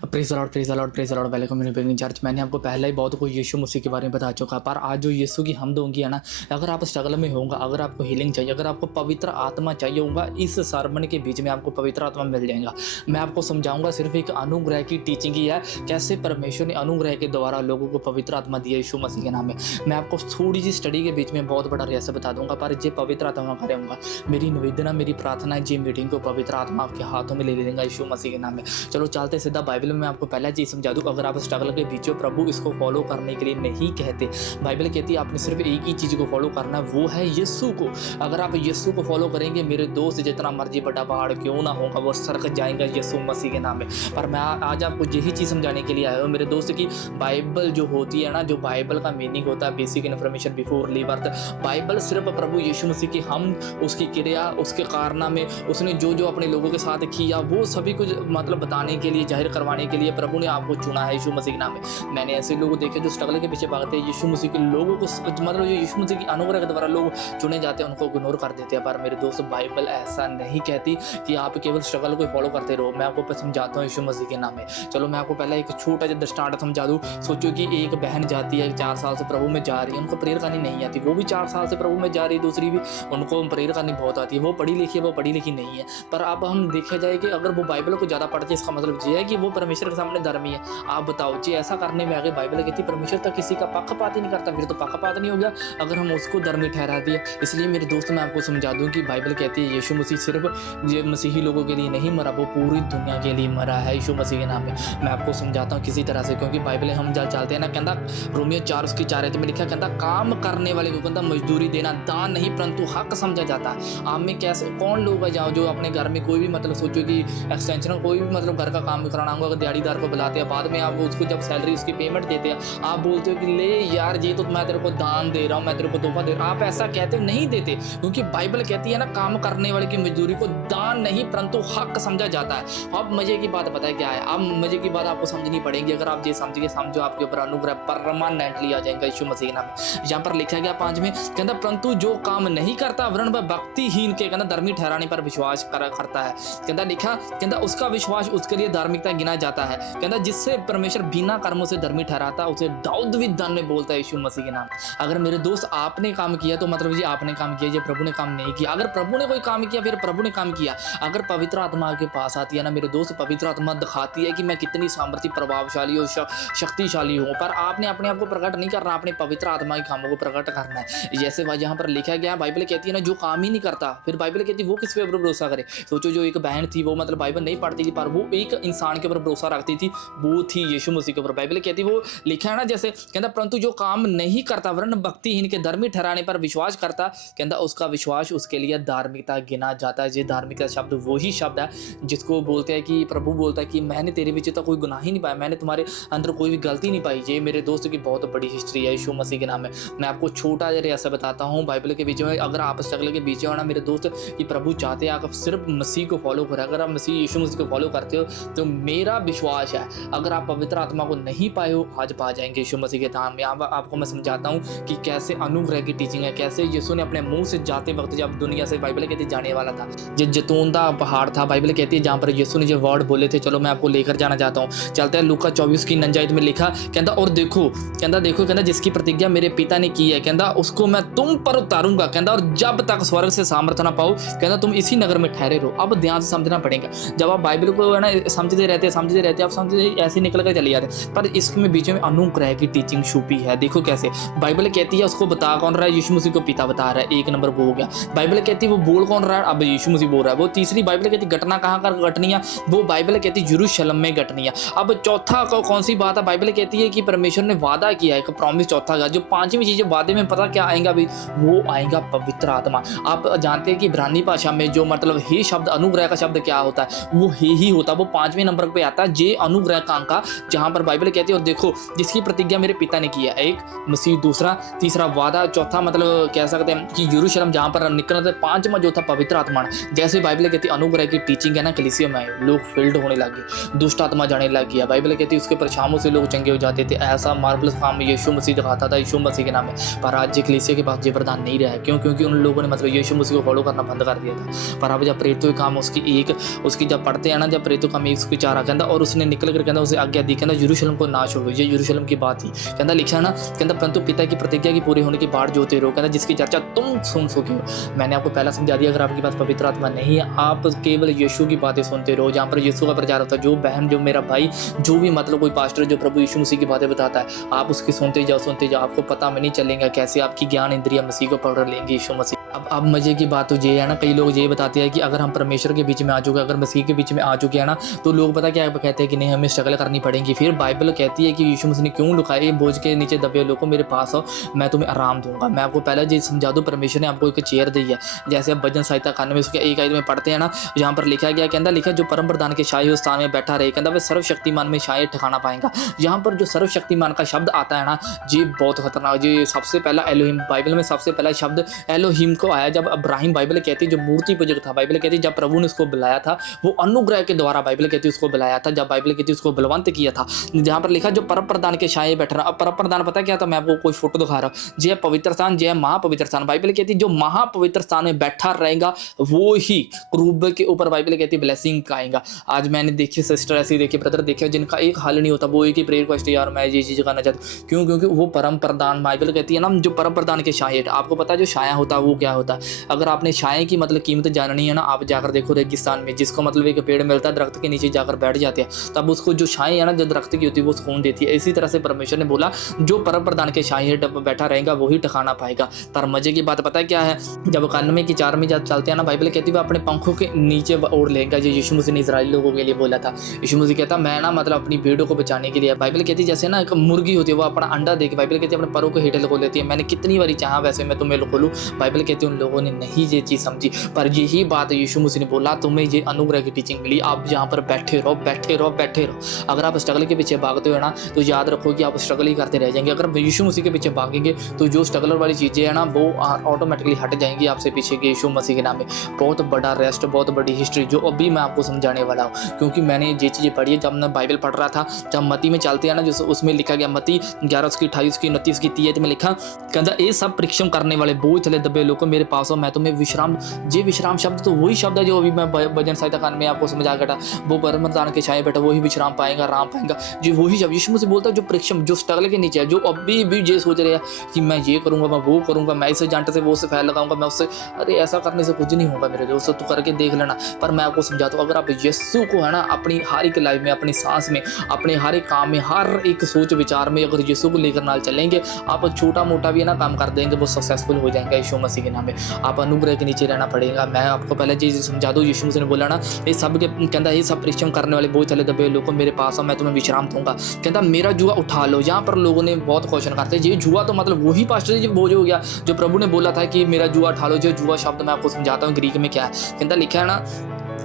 Praise the Lord, praise the Lord, praise the Lord. Welcome in beginning church. मैंने आपको पहले ही बहुत कुछ यीशु मसीह के बारे में बता चुका है, पर आज जो यीशु की हमद होंगी है ना, अगर आप स्ट्रगल में होगा, अगर आपको हीलिंग चाहिए, अगर आपको पवित्र आत्मा चाहिए होगा, इस सरमन के बीच में आपको पवित्र आत्मा मिल जाएगा। मैं आपको समझाऊंगा, सिर्फ एक अनुग्रह की टीचिंग ही है, कैसे परमेश्वर ने अनुग्रह के द्वारा लोगों को पवित्र आत्मा दिया यीशु मसीह के नाम में। मैं आपको थोड़ी सी स्टडी के बीच में बहुत बड़ा रहस्य बता दूंगा, पर ये पवित्र आत्मा करूँगा। मेरी निवेदना, मेरी प्रार्थना है, जी मीटिंग को पवित्र आत्मा आपके हाथों में ले लेगा यीशु मसीह के नाम में। चलो चलते सीधा बाइबल में आपको पहला चीज़ समझा दूँ। अगर आप स्ट्रगल के बीच हो, प्रभु इसको फॉलो करने के लिए नहीं कहते। बाइबल कहती है आपने सिर्फ एक ही चीज़ को फॉलो करना है, वो है यीशु को। अगर आप यीशु को फॉलो करेंगे, मेरे दोस्त, जितना मर्जी बड़ा पहाड़ क्यों ना होगा, वो सरक जाएगा यीशु मसीह के नाम में। पर मैं आज आपको यही चीज़ समझाने के लिए आया हूँ मेरे दोस्त की बाइबल जो होती है ना, जो बाइबल का मीनिंग होता है, basic information before early birth. Bible सिर्फ प्रभु यीशु मसीह की हम, उसकी क्रिया, उसके कारनामे, उसने जो जो अपने लोगों के साथ किया, वो सभी कुछ मतलब बताने के लिए, जाहिर करवाने के लिए प्रभु ने आपको चुना है यीशु मसीह के नाम में। मैंने ऐसे लोग देखे जो स्ट्रगल के पीछे भागते हैं, यीशु मसीह के लोगों को मतलब जो यीशु मसीह की अनुग्रह के द्वारा लोग चुने जाते हैं, उनको इग्नोर कर देते हैं। पर मेरे दोस्त, बाइबल ऐसा नहीं कहती कि आप केवल स्ट्रगल को फॉलो करते रहो। मैं आपको समझाता हूँ यीशु मसीह के नाम में। चलो मैं आपको पहले एक छोटा सा दृष्टांत समझा दूँ। सोचो कि एक बहन जाती है, 4 साल से प्रभु में जा रही है, उनको प्रेयर करनी नहीं आती। वो भी 4 साल से प्रभु में जा रही है, दूसरी भी, उनको प्रेयर करनी बहुत आती है। वो पढ़ी लिखी है, वो पढ़ी लिखी नहीं है। पर अब हम देखा जाए कि अगर वो बाइबल को ज़्यादा पढ़ते, इसका मतलब ये है कि वो परमेश्वर के सामने धर्मी है। आप बताओ जी, ऐसा करने में आगे बाइबल कहती परमेश्वर तक किसी का पक्षपात ही नहीं करता, फिर तो पक्षपात नहीं हो गया अगर हम उसको धर्मी ठहरा दिए। इसलिए मेरे दोस्त, मैं आपको समझा दूं कि बाइबल कहती है यीशु मसीह सिर्फ ये मसीही लोगों के लिए नहीं मरा, वो पूरी दुनिया के लिए मरा है यीशु मसीह के नाम में। मैं आपको समझाता हूँ किसी तरह से, क्योंकि बाइबल हम जब चलते हैं ना, कहता रोमियो 4 उसकी 4 में लिखा, कहता काम करने वाले को कहता मजदूरी देना दान नहीं परंतु हक समझा जाता है। आप में कैसे कौन लोग है जो अपने घर में कोई भी मतलब सोचो कि एक्सटेंशन कोई भी मतलब घर का काम कराना होगा, अगर दिहाड़ीदार को बुलाते हैं, बाद में आप उसको जब सैलरी उसकी पेमेंट देते हैं, आप बोलते हो कि ले यार ये तो मैं तेरे को दान दे रहा हूँ, मैं तेरे को तोहफा दे रहा हूँ। आप ऐसा कहते हो, नहीं देते, क्योंकि बाइबल कहती है ना, काम करने वाले की मजदूरी को दान नहीं परंतु हक समझा जाता है। अब मजे की बात पता है क्या है? अब मजे की बात आपको समझनी पड़ेगी। अगर आप ये समझो, आपके ऊपर अनुग्रह परमानेंटली आ जाएगा यीशु मसीह के नाम में। यहाँ पर लिखा गया 5 में, कहता परंतु जो काम नहीं करता वर्ण व भक्तिहीन के कहता धर्मी ठहराने पर विश्वास करता है, कहता लिखा, कहता उसका विश्वास उसके लिए धार्मिकता गिना जाता है। कहता जिससे परमेश्वर बिना कर्मों से धर्मी ठहराता, उसे दाऊद भी धन में बोलता है यीशु मसीह के नाम। अगर मेरे दोस्त आपने काम किया तो मतलब जी आपने काम किया, ये प्रभु ने काम नहीं किया। अगर प्रभु ने कोई काम किया, फिर प्रभु ने काम किया। अगर पवित्र आत्मा के पास आती है ना मेरे दोस्त, पवित्र आत्मा दिखाती है कि मैं कितनी सामर्थ्य, प्रभावशाली और शक्तिशाली हूँ, पर आपने अपने आप को प्रकट नहीं करना, अपने पवित्र आत्मा के कामों को प्रकट करना है। जैसे यहाँ पर लिखा गया, बाइबल कहती है ना, जो काम ही नहीं करता, फिर बाइबल कहती है वो किस पे भरोसा करे। सोचो, जो एक बहन थी, वो मतलब बाइबल नहीं पढ़ती थी, पर वो एक इंसान के ऊपर भरोसा रखती थी, वो थी यीशु मसीह के ऊपर। बाइबल कहती वो लिखा है ना, जैसे कहता परंतु जो काम नहीं करता वरन भक्तिहीन के धर्मी ठहराने पर विश्वास करता, कहता उसका विश्वास उसके लिए धार्मिकता गिना जाता है। ये धार्मिकता शब्द वही शब्द है जिसको बोलते हैं कि प्रभु बोलता है कि मैंने तेरे बीच तो कोई गुनाह ही नहीं पाया, मैंने तुम्हारे अंदर कोई भी गलती नहीं पाई। ये मेरे दोस्त की बहुत बड़ी हिस्ट्री है यीशु मसीह के नाम में। मैं आपको छोटा जरा ऐसा बताता हूँ बाइबल के बीच में। अगर आप स्ट्रगल के बीच में हो ना मेरे दोस्त, कि प्रभु चाहते हैं आप सिर्फ मसीह को फॉलो करें। अगर आप यीशु मसीह को फॉलो करते हो तो मेरा विश्वास है, अगर आप पवित्र आत्मा को नहीं पाए हो, आज पा जाएंगे यीशु मसीह के नाम में। आपको मैं समझाता हूँ कि कैसे अनुग्रह की टीचिंग है, कैसे यीशु ने अपने मुंह से जाते वक्त जब दुनिया से बाइबल कहती जाने वाला था, जो जैतून का पहाड़ था, बाइबल कहती है जहाँ पर यीशु ने जो वर्ड बोले थे। चलो मैं आपको लेकर जाना चाहता हूँ। चलते हैं लूका 24 की 49 में लिखा, कहता और देखो, कहता जिसकी प्रतिज्ञा मेरे पिता ने की है, कहता उसको मैं तुम पर उतारूंगा, कहता और जब तक स्वर्ग से सामर्थ्य ना पाओ, कहता तुम इसी नगर में ठहरे रहो। अब ध्यान से समझना पड़ेगा। जब आप बाइबल को है ना समझते रहते आप समझते ऐसे निकल कर चले जाते, पर इसमें बीच में अनुग्रह की टीचिंग छुपी है। देखो कैसे बाइबल कहती है, उसको बता कौन रहा है? यीशु मसीह को पिता बता रहा है। एक नंबर वो हो गया। बाइबल कहती है वो बोल कौन रहा है? अब यीशु मसीह बोल रहा है। वो तीसरी बाइबल कहती घटना कहाँ कर घटनी है? वो बाइबल कहती यरूशलेम में घटनी है। अब चौथा कौन सी बात है? बाइबल कहती है कि परमेश्वर ने वादा किया है, एक प्रॉमिस चौथा का। जो 5वीं चीज वादे में पता क्या आएगा भी? वो आएगा पवित्र आत्मा। आप जानते हैं कि इब्रानी भाषा में जो मतलब हे शब्द, अनुग्रह का शब्द क्या होता है? वो हे ही होता है। वो 5वें नंबर पे आता है, जे अनुग्रह का अंका, जहां पर बाइबल कहती है और देखो जिसकी प्रतिज्ञा मेरे पिता ने की है। एक मसीह, दूसरा, तीसरा वादा, चौथा मतलब कह सकते हैं कि यरूशलेम जहां पर निकलना था, 5वां जो था पवित्र आत्मा। जैसे बाइबल कहती है अनुग्रह की टीचिंग है ना, कलीसिया में लोग फील्ड होने लगे, दुष्ट आत्मा जाने लग गया। बाइबल कहती है उसके परछामों से लोग चंगे हो जाते थे। ऐसा मार्वलस काम यीशु मसीह दिखाता था यीशु मसीह के नाम में। पर आज ये कलीसिया के पास ये वरदान नहीं रहा है। क्यों? क्योंकि उन लोगों ने मतलब यीशु मसीह को फॉलो करना बंद कर दिया था। पर अब जब प्रेरितों के काम उसकी जब पढ़ते हैं ना, जब प्रेरितों का 1 उसकी 4 कहता और उसने निकल कर कहता उसे आज्ञा दी, कहता यरूशलेम को नाश हो गई। ये यरूशलेम की बात थी, कहता लिखा है ना, कहता परंतु पिता की प्रतिज्ञा की पूरी होने की बाट जोते रहो, कहता जिसकी चर्चा तुम सुन सके हो। मैंने आपको पहला समझा दिया, अगर आपके पास पवित्र आत्मा नहीं है, आप केवल यीशु की बातें सुनते रहो। जहाँ पर यीशु का प्रचार होता है, जो बहन, जो मेरा भाई, जो भी मतलब कोई पास्टर जो प्रभु यीशु मसीह की बातें बताता है, आप उसकी सुनते जाओ, आपको पता में नहीं चलेगा कैसे आपकी ज्ञान इंद्रिया मसीह को पकड़ लेंगे यीशु मसीह। अब मजे की बात तो ये है ना, कई लोग ये बताते हैं कि अगर हम परमेश्वर के बीच में आ चुके, अगर मसीह के बीच में आ चुके हैं ना, तो लोग पता क्या कहते हैं कि नहीं हमें स्ट्रगल करनी पड़ेगी। फिर बाइबल कहती है कि यीशु मसीह ने क्यों लिखा है, बोझ के नीचे दबे लोगों मेरे पास आओ मैं तुम्हें आराम दूंगा। मैं आपको पहले ये समझा दूं, परमेश्वर ने आपको एक चेयर दी है। जैसे आप भजन संहिता 91 में उसके एक आयत में पढ़ते हैं ना, जहाँ पर लिखा गया, कहता लिखा जो परम प्रधान के शाही स्थान में बैठा रहे, कहता वह सर्वशक्तिमान में शायद ठिकाना पाएगा। यहाँ पर जो सर्वशक्तिमान का शब्द आता है ना, ये बहुत खतरनाक। ये सबसे पहला एलोहिम, बाइबल में सबसे पहला शब्द एलोहिम को आया जब इब्राहिम, बाइबल कहती है जो मूर्ति पूजक था, बाइबल कहती है जब प्रभु ने उसको बुलाया था, वो अनुग्रह के द्वारा बाइबल कहती है उसको बुलाया था, जब बाइबल कहती है उसको बलवंत किया था। जहाँ पर लिखा जो परम प्रधान के शाये बैठ रहा। अब परम प्रधान पता क्या था, मैं आपको कोई फोटो दिखा रहा हूँ, जय पवित्र स्थान, जय महापवित्र स्थान। बाइबल कहती है जो महापवित्र स्थान में बैठा रहेगा वो ही क्रूब के ऊपर बाइबल कहती है ब्लेसिंग पाएगा। आज मैंने देखी सिस्टर ऐसी देखी, ब्रदर देखे जिनका एक हाल नहीं होता, वो एक ही प्रेयर रिक्वेस्ट यार मैं ये चीज़ करना चाहता हूँ। क्यों? क्योंकि वो परम प्रधान, बाइबल कहती है ना जो परम प्रधान के शाये। आपको पता है जो छाया होता है वो क्या होता है? अगर आपने छाया की मतलब कीमत जाननी है ना, आप जाकर देखो रेगिस्तान में, जिसको मतलब एक पेड़ मिलता है दरख्त के नीचे जाकर बैठ जाते हैं, तब उसको जो छाया है ना जो दरख्त की होती है वो सुकून देती है। इसी तरह से परमेश्वर ने बोला जो परम प्रधान के छाये बैठा रहेगा वही ठिकाना पाएगा। पर मजे की बात पता है क्या है, जब 91 की 4 में जब चलते हैं ना, बाइबल कहती है अपने पंखों के नीचे ओढ़ लेगा, जो यीशु मसीह ने इजराइली लोगों के लिए बोला था। यीशु मसीह कहता मैं ना मतलब अपनी भेड़ों को बचाने के लिए, बाइबल कहती है जैसे ना एक मुर्गी होती है वो अपना अंडा देके, बाइबल कहती है अपने परों को हेठे लगा लेती है। मैंने कितनी बारी चाहा वैसे मैं तुम्हें खोलूं, बाइबल कहती है उन लोगों ने नहीं ये चीज़ समझी। पर यही बात यीशु मसीह ने बोला तुम्हें ये अनुग्रह की टीचिंग मिली, आप यहाँ पर बैठे रहो, बैठे रहो, बैठे रहो। अगर आप स्ट्रगल के पीछे भागते हो ना तो याद रखो कि आप स्ट्रगल ही करते रह जाएंगे। अगर यीशु मसीह के पीछे भागेंगे तो जो स्ट्रगल वाली चीज़ें हैं ना वो ऑटोमेटिकली हट जाएंगी आपसे पीछे के यीशु मसीह के नाम में। बहुत बड़ा रेस्ट, बहुत बड़ी हिस्ट्री जो अभी मैं आपको समझाने वाला हूँ, क्योंकि मैंने ये चीज़ें पढ़ी है जब मैं बाइबल पढ़ रहा था। जब मती में चलते हैं ना जो उसमें लिखा गया, मती 11 उसकी 28 की 29 की 30 में लिखा, कहता ये सब परिश्रम करने वाले बोझ थले दबे लोगों मेरे पास हो मैं तुम्हें विश्राम। ये विश्राम शब्द तो वही शब्द है जो अभी मैं भजन संहिता खान में आपको समझा गया, वो परम प्रधान के छाये बैठा वही विश्राम पाएगा, आराम पाएगा। जी वही शब्द यीशु मसीह बोलता है जो परिश्रम, जो स्ट्रगल के नीचे है, जो अभी भी ये सोच रहे हैं कि मैं ये करूंगा, मैं वो करूंगा, मैं इसे जानते से वो से फैल लगाऊंगा, मैं उससे, अरे ऐसा करने से कुछ नहीं होगा मेरे दोस्त, तो करके देख लेना। पर मैं आपको समझाता हूँ, अगर आप यीशु को है ना अपनी हर एक लाइफ में, अपनी सांस में, अपने हर एक काम में, हर एक सोच विचार में अगर यीशु को लेकर नाल चलेंगे, आप छोटा मोटा भी है ना काम कर देंगे, वो सक्सेसफुल हो जाएंगे यीशु मसीह के नाम में। आप अनुग्रह के नीचे रहना पड़ेगा। मैं आपको पहले चीज़ समझा दूँ, यीशु मसीह ने बोला ना ये सब के कहता ये सब परिश्रम करने वाले बोझ थले दबे लोगों मेरे पास आओ मैं तुम्हें विश्राम दूंगा। कहता मेरा जुआ उठा लो। यहाँ पर लोगों ने बहुत क्वेश्चन करते हैं ये जुआ तो मतलब वही पास्टर जी बोझ हो गया जो प्रभु ने बोला था कि मेरा जुआ उठा लो। जो जुआ शब्द मैं आपको समझाता हूँ ग्रीक में क्या है। कहता लिखा है ना,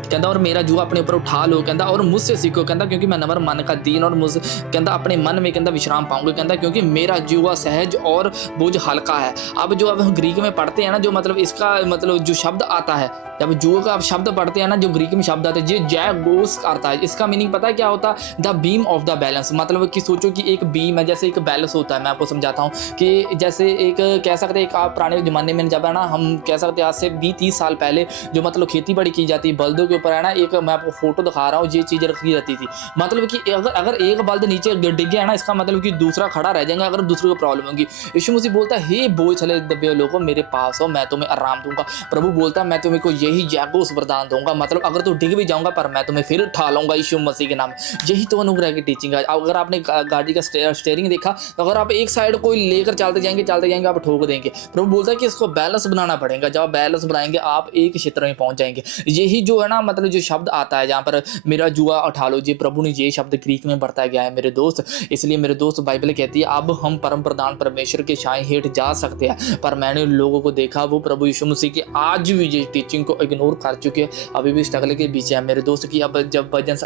कहता और मेरा जुआ अपने ऊपर उठा लो, कहता और मुझसे सीखो, कहता क्योंकि मैं नम्र मन का दीन और मुझसे कहता अपने मन में कहता विश्राम पाऊंगा, कहता क्योंकि मेरा जुआ सहज और बोझ हल्का है। अब जो अब हम ग्रीक में पढ़ते हैं ना, जो मतलब इसका मतलब जो शब्द आता है, जब जुआ का शब्द पढ़ते हैं ना, जो ग्रीक में शब्द आता है ये जैगोस आता है। इसका मीनिंग पता है क्या होता है? The beam of the balance. मतलब कि सोचो कि एक बीम है, जैसे एक बैलेंस होता है। मैं आपको समझाता हूँ कि जैसे एक कह सकते हैं, एक आप पुराने ज़माने में जब है ना, हम कह सकते हैं आज से 20-30 साल पहले जो मतलब खेती बाड़ी की जाती है बल्दों के ऊपर है ना, एक मैं आपको फोटो दिखा रहा हूँ, ये चीज़ें रखी जाती थी। मतलब कि अगर एक बल्द नीचे डिग गया है ना, इसका मतलब कि दूसरा खड़ा रह जाएगा अगर दूसरे को प्रॉब्लम होगी। यीशु मसीह बोलता है हे बोझ थले दबे लोगों मेरे पास हो मैं तुम्हें आराम दूंगा। प्रभु बोलता है मैं तुम्हें को यही जैगोस वरदान दूंगा, मतलब अगर तो डिग भी जाऊंगा पर मैं तुम्हें फिर उठा लूंगा यीशु मसीह के नाम। यही तो अनुग्रह की टीचिंग है। अगर आपने गाड़ी का स्टीयरिंग देखा तो अगर आप एक साइड को लेकर चलते जाएंगे आप ठोक देंगे। प्रभु बोलता है कि इसको बैलेंस बनाना पड़ेगा। जब बैलेंस बनाएंगे आप एक क्षेत्र में पहुंच जाएंगे। यही जो है ना मतलब जो शब्द आता है जहाँ पर मेरा जुआ उठा लो, जी प्रभु ने ये शब्द ग्रीक में बरता गया है मेरे दोस्त। इसलिए मेरे दोस्त बाइबल कहती है अब हम परम प्रधान परमेश्वर के छाए हेठ जा सकते हैं। पर मैंने लोगों को देखा वो प्रभु यीशु मसीह की आज भी ये टीचिंग को इग्नोर कर चुके हैं, अभी भी स्ट्रगल के पीछे है मेरे दोस्त की। अब जब भजन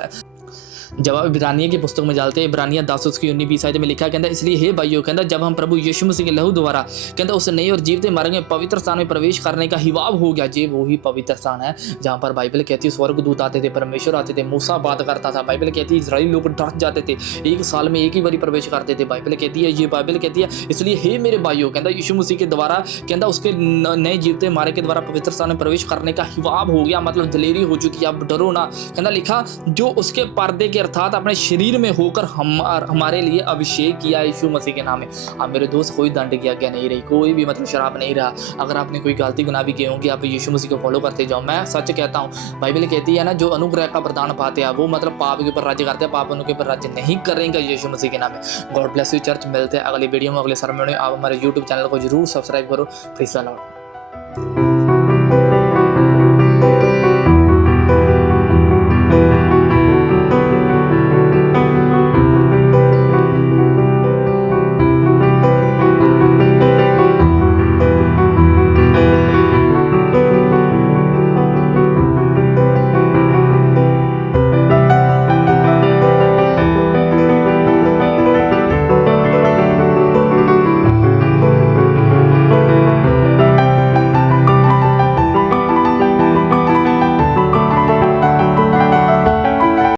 जब इब्रानिया की पुस्तक में डालते हैं, इब्रानिया 10 उसकी 19-20 आयत में लिखा कहता इसलिए हे भाइयों कहता जब हम प्रभु यीशु मसीह के लहू द्वारा कहता उस नए और जीवते मार्ग में पवित्र स्थान में प्रवेश करने का हिवाब हो गया। ये वही पवित्र स्थान है जहाँ पर बाइबल कहती है स्वर्गदूत आते थे, परमेश्वर आते थे, मूसा बात करता था। बाइबल कहती है इजराइली लोग डर जाते थे, एक साल में एक ही बारी प्रवेश करते थे। बाइबल कहती है, ये बाइबल कहती है इसलिए हे मेरे भाइयों कहता यीशु मसीह के द्वारा कहता उसके नए जीवते मार्ग के द्वारा पवित्र स्थान में प्रवेश करने का हिवाब हो गया, मतलब दिलेरी हो चुकी है, अब डरो ना। कहता लिखा जो उसके पर्दे के कि अर्थात अपने शरीर में होकर हमारे लिए अभिषेक किया यीशु मसीह के नाम में। अब मेरे दोस्त कोई दंड की आज्ञा नहीं रही, कोई भी मतलब शराब नहीं रहा। अगर आपने कोई गलती गुनाह भी किए होंगे, आप यीशु मसीह को फॉलो करते जाओ। मैं सच कहता हूँ, बाइबल कहती है ना, जो अनुग्रह का प्रदान पाते हैं वो मतलब पाप के ऊपर राज्य करते हैं, पाप उनके ऊपर राज्य नहीं करेंगे यीशु मसीह के नाम में। God bless you church. मिलते हैं अगली वीडियो में, अगले सर्मन में। आप हमारे यूट्यूब चैनल को जरूर सब्सक्राइब करो। Praise the Lord.